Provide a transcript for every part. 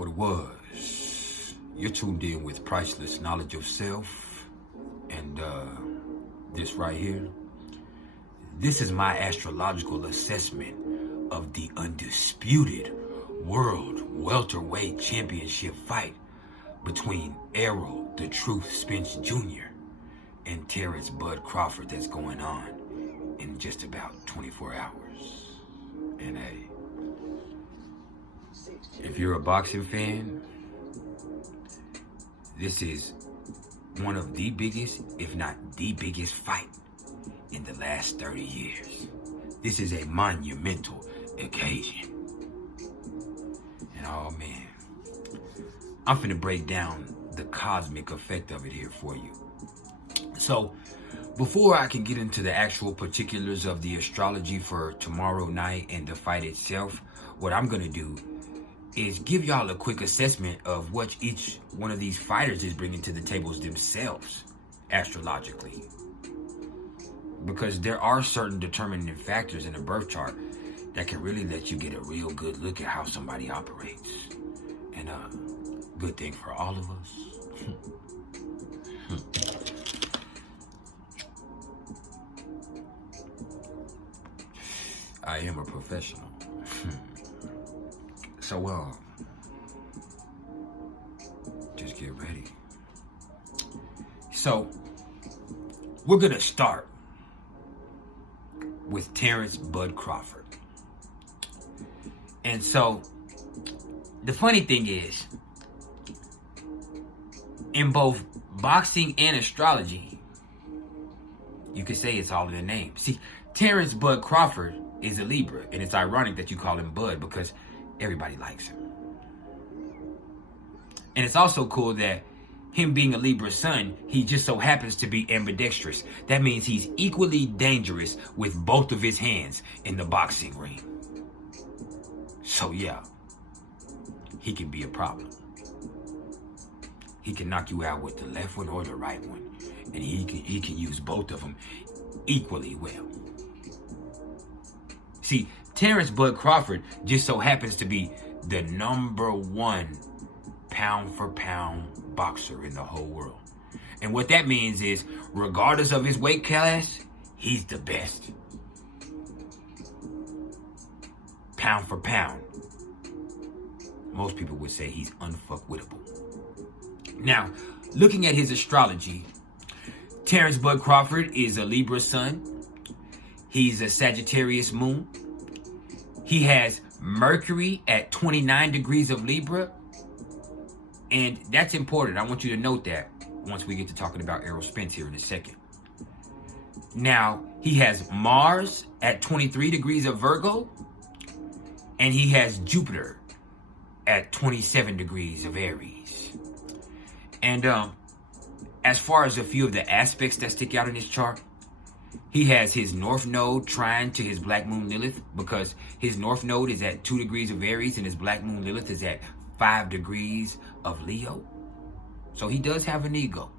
what it was. You're tuned in with Priceless Knowledge of Self. And this right here, this is my astrological assessment of the undisputed world welterweight championship fight between Errol the Truth Spence Jr. and Terence Bud Crawford that's going on in just about 24 hours. And hey, if you're a boxing fan, this is one of the biggest, if not the biggest fight in the last 30 years. This is a monumental occasion. And oh man, I'm finna break down the cosmic effect of it here for you. So, before I can get into the actual particulars of the astrology for tomorrow night and the fight itself, what I'm gonna do is give y'all a quick assessment of what each one of these fighters is bringing to the tables themselves, astrologically. Because there are certain determining factors in the birth chart that can really let you get a real good look at how somebody operates. And good thing for all of us. I am a professional. So, just get ready. So, we're gonna start with Terence Bud Crawford. And so, the funny thing is, in both boxing and astrology, you could say it's all in the name. See, Terence Bud Crawford is a Libra, and it's ironic that you call him Bud because everybody likes him. And it's also cool that him being a Libra sun, he just so happens to be ambidextrous. That means he's equally dangerous with both of his hands in the boxing ring. So yeah, he can be a problem. He can knock you out with the left one or the right one. And he can use both of them equally well. See, Terence Bud Crawford just so happens to be the #1 pound for pound boxer in the whole world. And what that means is, regardless of his weight class, he's the best. Pound for pound. Most people would say he's unfuckwittable. Now, looking at his astrology, Terence Bud Crawford is a Libra sun. He's a Sagittarius moon. He has Mercury at 29 degrees of Libra. And that's important. I want you to note that once we get to talking about Errol Spence here in a second. Now, he has Mars at 23 degrees of Virgo. And he has Jupiter at 27 degrees of Aries. And as far as a few of the aspects that stick out in his chart, he has his North Node trine to his Black Moon Lilith, because his North Node is at 2 degrees of Aries and his Black Moon Lilith is at 5 degrees of Leo. So he does have an ego.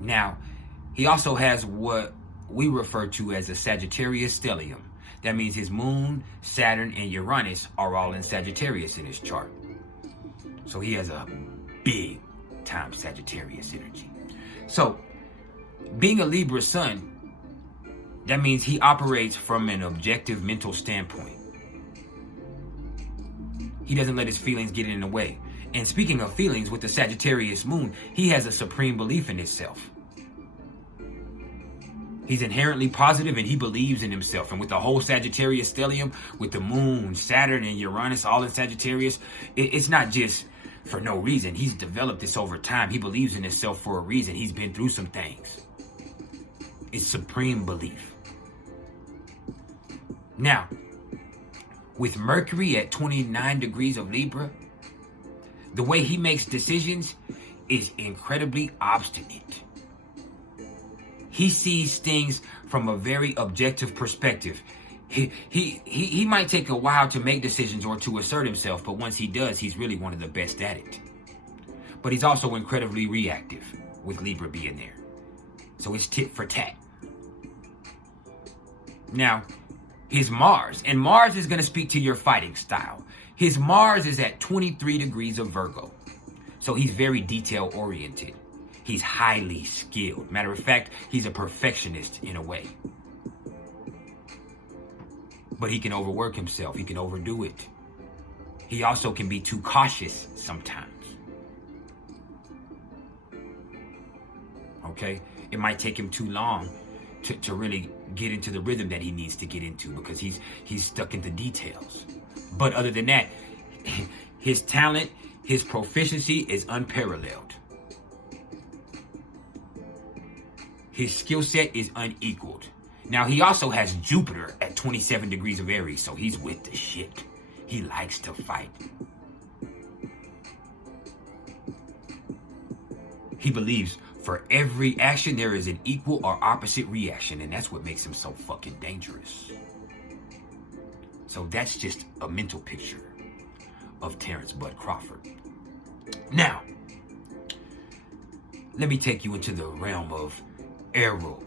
Now, he also has what we refer to as a Sagittarius stellium. That means his Moon, Saturn, and Uranus are all in Sagittarius in his chart. So he has a big time Sagittarius energy. So, being a Libra sun, that means he operates from an objective mental standpoint. He doesn't let his feelings get in the way. And speaking of feelings, with the Sagittarius moon, he has a supreme belief in himself. He's inherently positive and he believes in himself. And with the whole Sagittarius stellium, with the moon, Saturn, and Uranus all in Sagittarius, it's not just for no reason. He's developed this over time. He believes in himself for a reason. He's been through some things. It's supreme belief. Now, with Mercury at 29 degrees of Libra, the way he makes decisions is incredibly obstinate. He sees things from a very objective perspective. He might take a while to make decisions or to assert himself, but once he does, he's really one of the best at it. But he's also incredibly reactive, with Libra being there. So it's tit for tat. Now, his Mars. And Mars is going to speak to your fighting style. His Mars is at 23 degrees of Virgo. So he's very detail oriented. He's highly skilled. Matter of fact, he's a perfectionist in a way. But he can overwork himself. He can overdo it. He also can be too cautious sometimes. Okay? It might take him too long to really get into the rhythm that he needs to get into because he's stuck into details. But other than that, his talent, his proficiency is unparalleled. His skill set is unequaled. Now, he also has Jupiter at 27 degrees of Aries, so he's with the shit. He likes to fight. He believes for every action, there is an equal or opposite reaction, and that's what makes him so fucking dangerous. So that's just a mental picture of Terence Bud Crawford. Now, let me take you into the realm of Errol,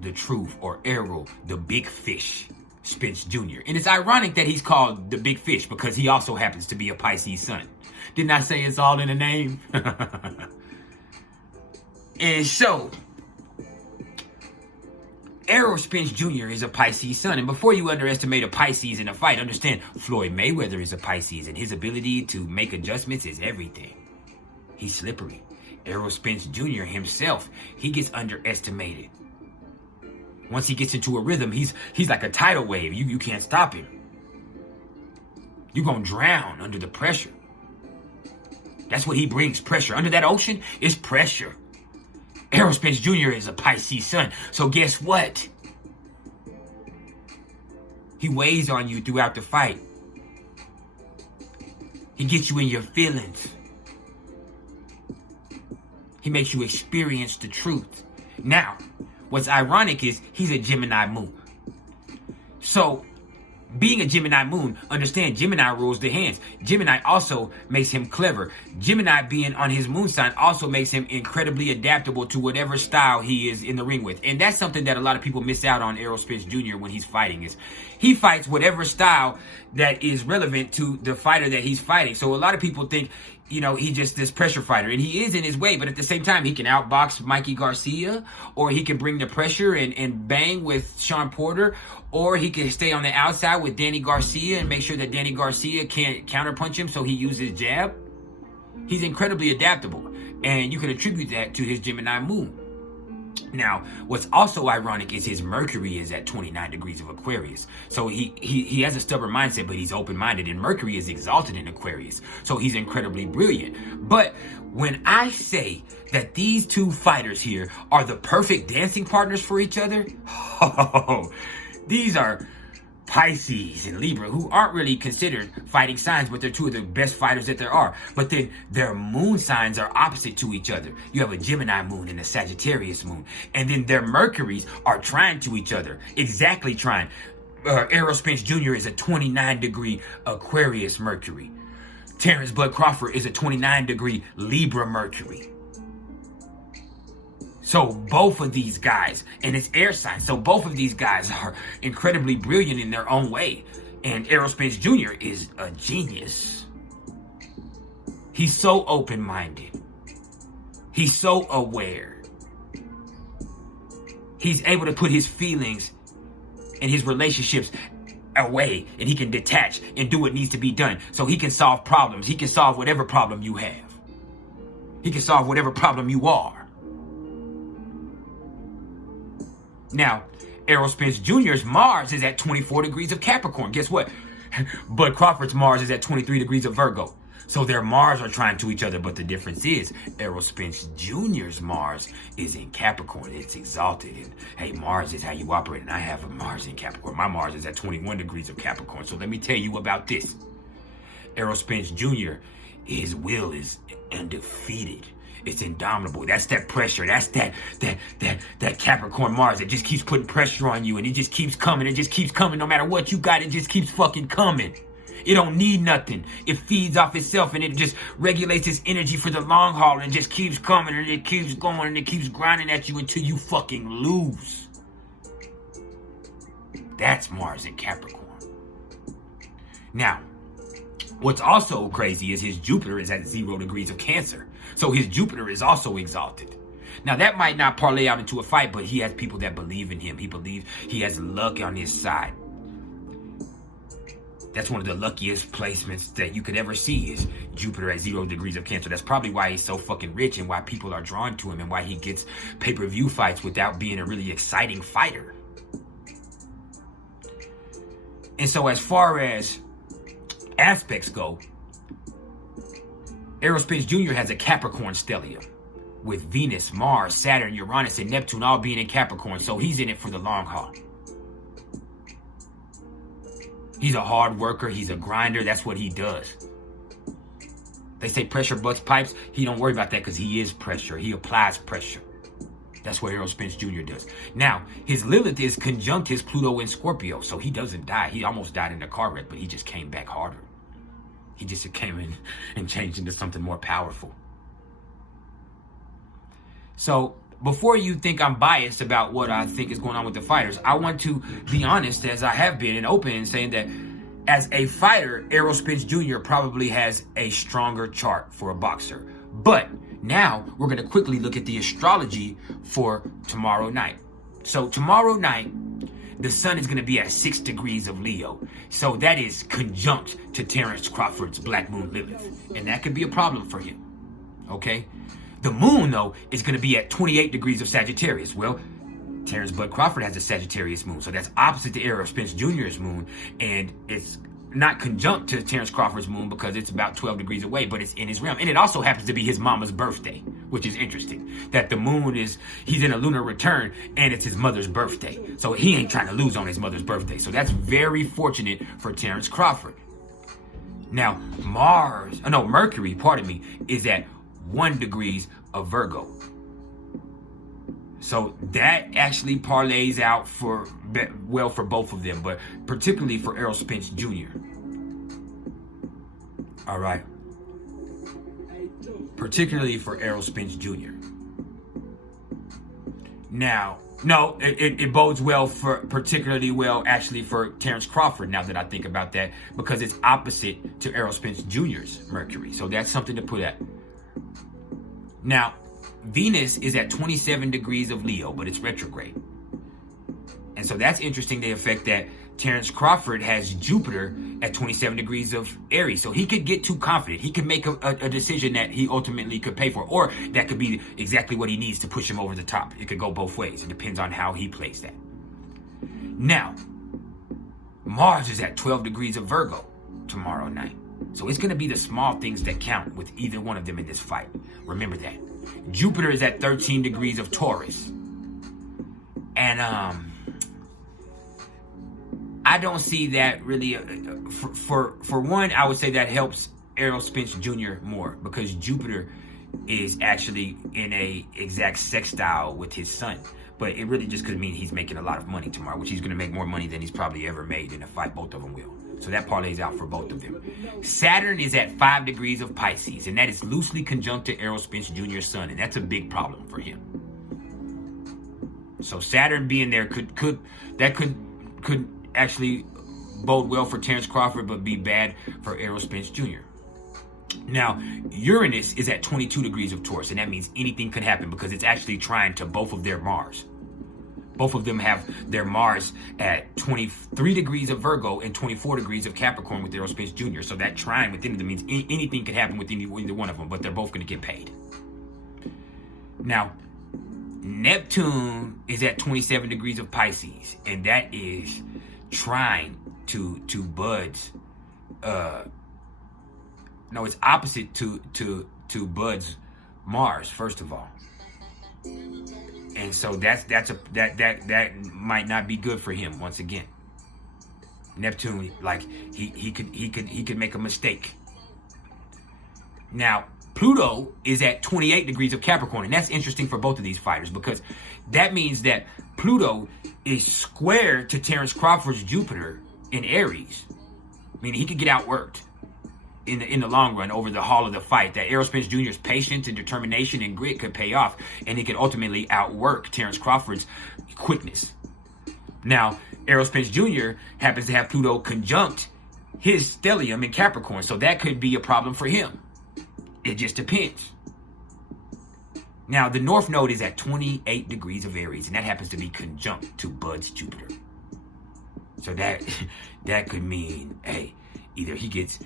the truth, or Errol, the big fish, Spence Jr. And it's ironic that he's called the big fish because he also happens to be a Pisces sun. Didn't I say it's all in the name? And so, Errol Spence Jr. is a Pisces sun. And before you underestimate a Pisces in a fight, understand Floyd Mayweather is a Pisces and his ability to make adjustments is everything. He's slippery. Errol Spence Jr. himself, he gets underestimated. Once he gets into a rhythm, he's like a tidal wave. You can't stop him. You're going to drown under the pressure. That's what he brings, pressure. Under that ocean is pressure. Errol Spence Jr. is a Pisces sun. So guess what? He weighs on you throughout the fight. He gets you in your feelings. He makes you experience the truth. Now, what's ironic is he's a Gemini moon. So, being a Gemini moon, understand Gemini rules the hands. Gemini also makes him clever. Gemini being on his moon sign also makes him incredibly adaptable to whatever style he is in the ring with. And that's something that a lot of people miss out on Errol Spence Jr. when he's fighting is he fights whatever style that is relevant to the fighter that he's fighting. So a lot of people think, you know, he just this pressure fighter, and he is in his way, but at the same time, he can outbox Mikey Garcia, or he can bring the pressure and bang with Sean Porter, or he can stay on the outside with Danny Garcia and make sure that Danny Garcia can't counterpunch him, so he uses jab. He's incredibly adaptable, and you can attribute that to his Gemini moon. Now, what's also ironic is his Mercury is at 29 degrees of Aquarius. So he has a stubborn mindset, but he's open-minded. And Mercury is exalted in Aquarius. So he's incredibly brilliant. But when I say that these two fighters here are the perfect dancing partners for each other, these are Pisces and Libra, who aren't really considered fighting signs, but they're two of the best fighters that there are. But then their moon signs are opposite to each other. You have a Gemini moon and a Sagittarius moon. And then their Mercuries are trying to each other. Exactly trying. Errol Spence Jr. is a 29-degree Aquarius Mercury. Terence Bud Crawford is a 29-degree Libra Mercury. So both of these guys, and it's air signs, so both of these guys are incredibly brilliant in their own way. And Errol Spence Jr. is a genius. He's so open-minded. He's so aware. He's able to put his feelings and his relationships away, and he can detach and do what needs to be done. So he can solve problems. He can solve whatever problem you have. He can solve whatever problem you are. Now, Errol Spence Jr.'s Mars is at 24 degrees of Capricorn. Guess what? Bud Crawford's Mars is at 23 degrees of Virgo. So their Mars are trying to each other, but the difference is Errol Spence Jr.'s Mars is in Capricorn. It's exalted. And hey, Mars is how you operate, and I have a Mars in Capricorn. My Mars is at 21 degrees of Capricorn. So let me tell you about this. Errol Spence Jr., his will is undefeated. It's indomitable. That's that pressure. That's that Capricorn Mars that just keeps putting pressure on you, and it just keeps coming. It just keeps coming. No matter what you got, it just keeps fucking coming. It don't need nothing. It feeds off itself, and it just regulates its energy for the long haul, and it just keeps coming, and it keeps going, and it keeps grinding at you until you fucking lose. That's Mars in Capricorn. Now, What's also crazy is his Jupiter is at 0 degrees of Cancer. So his Jupiter is also exalted. Now, that might not parlay out into a fight, but he has people that believe in him. He believes he has luck on his side. That's one of the luckiest placements that you could ever see is Jupiter at 0 degrees of Cancer. That's probably why he's so fucking rich and why people are drawn to him and why he gets pay-per-view fights without being a really exciting fighter. And so as far as aspects go, Errol Spence Jr. has a Capricorn stellium with Venus, Mars, Saturn, Uranus, and Neptune all being in Capricorn. So he's in it for the long haul. He's a hard worker. He's a grinder. That's what he does. They say pressure butts pipes. He don't worry about that because he is pressure. He applies pressure. That's what Errol Spence Jr. does. Now, his Lilith is conjunct his Pluto in Scorpio, so he doesn't die. He almost died in a car wreck, but he just came back harder. He just came in and changed into something more powerful. So, before you think I'm biased about what I think is going on with the fighters, I want to be honest, as I have been, and open in saying that as a fighter, Errol Spence Jr. probably has a stronger chart for a boxer. But now we're going to quickly look at the astrology for tomorrow night. So tomorrow night, the sun is going to be at 6 degrees of Leo. So that is conjunct to Terence Crawford's Black Moon Lilith. And that could be a problem for him. Okay? The moon, though, is going to be at 28 degrees of Sagittarius. Well, Terence Bud Crawford has a Sagittarius moon. So that's opposite to Errol Spence Jr.'s moon. And it's not conjunct to Terence Crawford's moon because it's about 12 degrees away, but it's in his realm. And it also happens to be his mama's birthday, which is interesting. That the moon he's in a lunar return, and it's his mother's birthday. So he ain't trying to lose on his mother's birthday. So that's very fortunate for Terence Crawford. Now, Mercury, is at 1 degrees of Virgo. So that actually parlays out for both of them, but particularly for Errol Spence Jr. All right. Particularly for Errol Spence Jr. Now, no, it bodes particularly well actually for Terence Crawford now that I think about that, because it's opposite to Errol Spence Jr.'s Mercury. So that's something to put at. Now, Venus is at 27 degrees of Leo, but it's retrograde. And so that's interesting, the effect that Terence Crawford has Jupiter at 27 degrees of Aries. So he could get too confident. He could make a decision that he ultimately could pay for, or that could be exactly what he needs to push him over the top. It could go both ways. It depends on how he plays that. Now, Mars is at 12 degrees of Virgo tomorrow night. So it's going to be the small things that count with either one of them in this fight. Remember that. Jupiter is at 13 degrees of Taurus. And I don't see that really. For one, I would say that helps Errol Spence Jr. more, because Jupiter is actually in a exact sextile with his sun. But it really just could mean he's making a lot of money tomorrow, which he's going to make more money than he's probably ever made in a fight. Both of them will. So that parlays out for both of them. Saturn is at 5 degrees of Pisces, and that is loosely conjunct to Errol Spence Jr.'s sun, and that's a big problem for him. So Saturn being there could actually bode well for Terence Crawford, but be bad for Errol Spence Jr. Now, Uranus is at 22 degrees of Taurus, and that means anything could happen because it's actually trying to both of their Mars. Both of them have their Mars at 23 degrees of Virgo and 24 degrees of Capricorn with Errol Spence Jr. So that trine within them means anything could happen with either one of them, but they're both going to get paid. Now, Neptune is at 27 degrees of Pisces, and that is trine to Bud's. No, it's opposite to Bud's Mars, first of all. And so that might not be good for him once again. Neptune, like he could make a mistake. Now, Pluto is at 28 degrees of Capricorn, and that's interesting for both of these fighters because that means that Pluto is square to Terence Crawford's Jupiter in Aries, meaning he could get outworked in the long run over the haul of the fight. That Errol Spence Jr.'s patience and determination and grit could pay off, and he could ultimately outwork Terence Crawford's quickness. Now, Errol Spence Jr. happens to have Pluto conjunct his stellium in Capricorn, so that could be a problem for him. It just depends. Now, the North Node is at 28 degrees of Aries, and that happens to be conjunct to Bud's Jupiter. So that could mean, hey, either he gets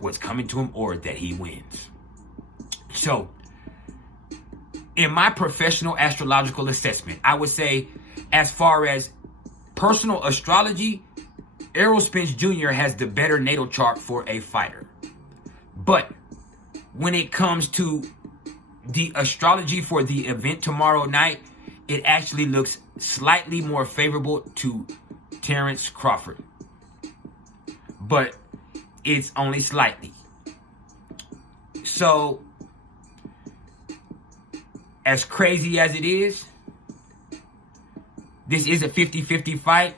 what's coming to him or that he wins. So, in my professional astrological assessment, I would say, as far as personal astrology, Errol Spence Jr. has the better natal chart for a fighter. But when it comes to the astrology for the event tomorrow night, it actually looks slightly more favorable to Terence Crawford. But it's only slightly. So, as crazy as it is, this is a 50-50 fight.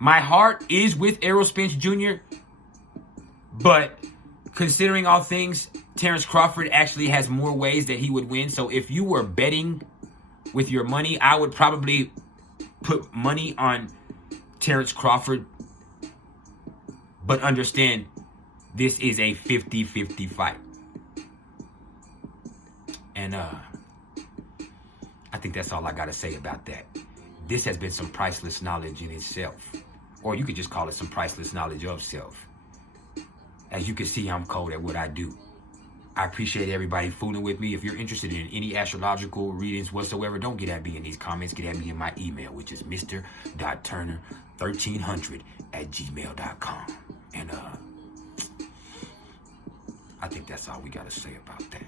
My heart is with Errol Spence Jr., but considering all things, Terence Crawford actually has more ways that he would win. So if you were betting with your money, I would probably put money on Terence Crawford. But understand, this is a 50-50 fight. And I think that's all I got to say about that. This has been some priceless knowledge in itself. Or you could just call it some priceless knowledge of self. As you can see, I'm cold at what I do. I appreciate everybody fooling with me. If you're interested in any astrological readings whatsoever, don't get at me in these comments. Get at me in my email, which is mr.turner1300@gmail.com. And I think that's all we got to say about that.